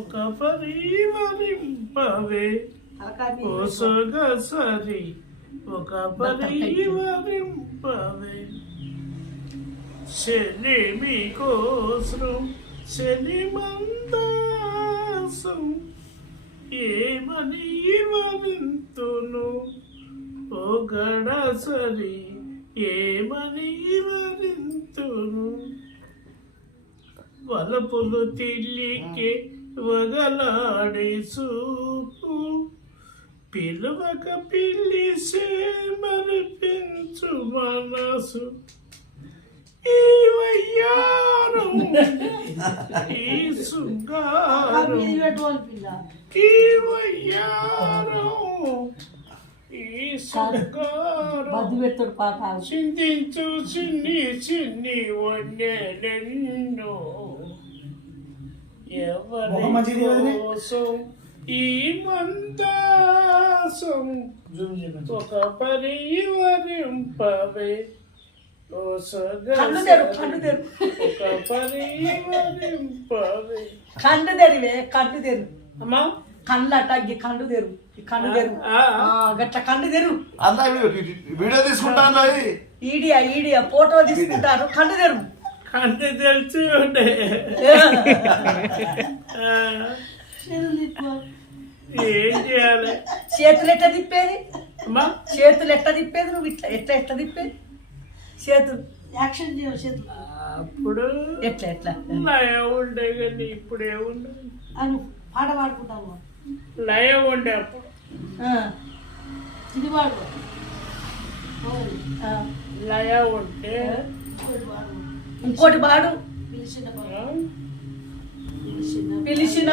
ఒక పరివరింపవే ఓ సొగసరి ఒక పరివరింపవే చెలిమి కోసం చెలిమందాసం ఏమని వివరింతును ఓ గడసరి ఏమని వివరింతును వలపులు తిల్లికి వగలాడే చూపు పిలువక పిల్లిసే మరిపించు మనసు ఈ వయ్యారం ఈ శృంగారం ఈ వయ్యారం ఈ శృంగారం చింతించు చిన్ని చిన్ని వన్నెలెన్నో ఎవరి కోసం ఈ మందాసం ఒక పరివరింపవే ఓ సొగసరి ఒక పరివరింపవే కండు తెరివే కండు తెరు అమ్మా కండ్లు అట్టగ్గి కండు తెరు కండు తెరు గట్ల కండు తెరు అంతా వీడియో తీసుకుంటాను ఈడియా ఫోటో తీసుకుంటారు కండు తెరు కంటి తెలిసి ఉండే ఏం చేయాలి చేతులు ఎట్లా తిప్పేది అమ్మా చేతులు ఎట్లా తిప్పేది నువ్వు ఇట్లా ఎట్లా తిప్పేది చేతులు యాక్షన్ చేయవు చేతులు అప్పుడు ఎట్లా లయ ఉండే కానీ ఇప్పుడు ఏముండే అను పాట పాడుకుంటాము లయ ఉండే అప్పుడు ఇది పాడు లయ ఉంటే ఇంకోటి పాడు పిలిచిన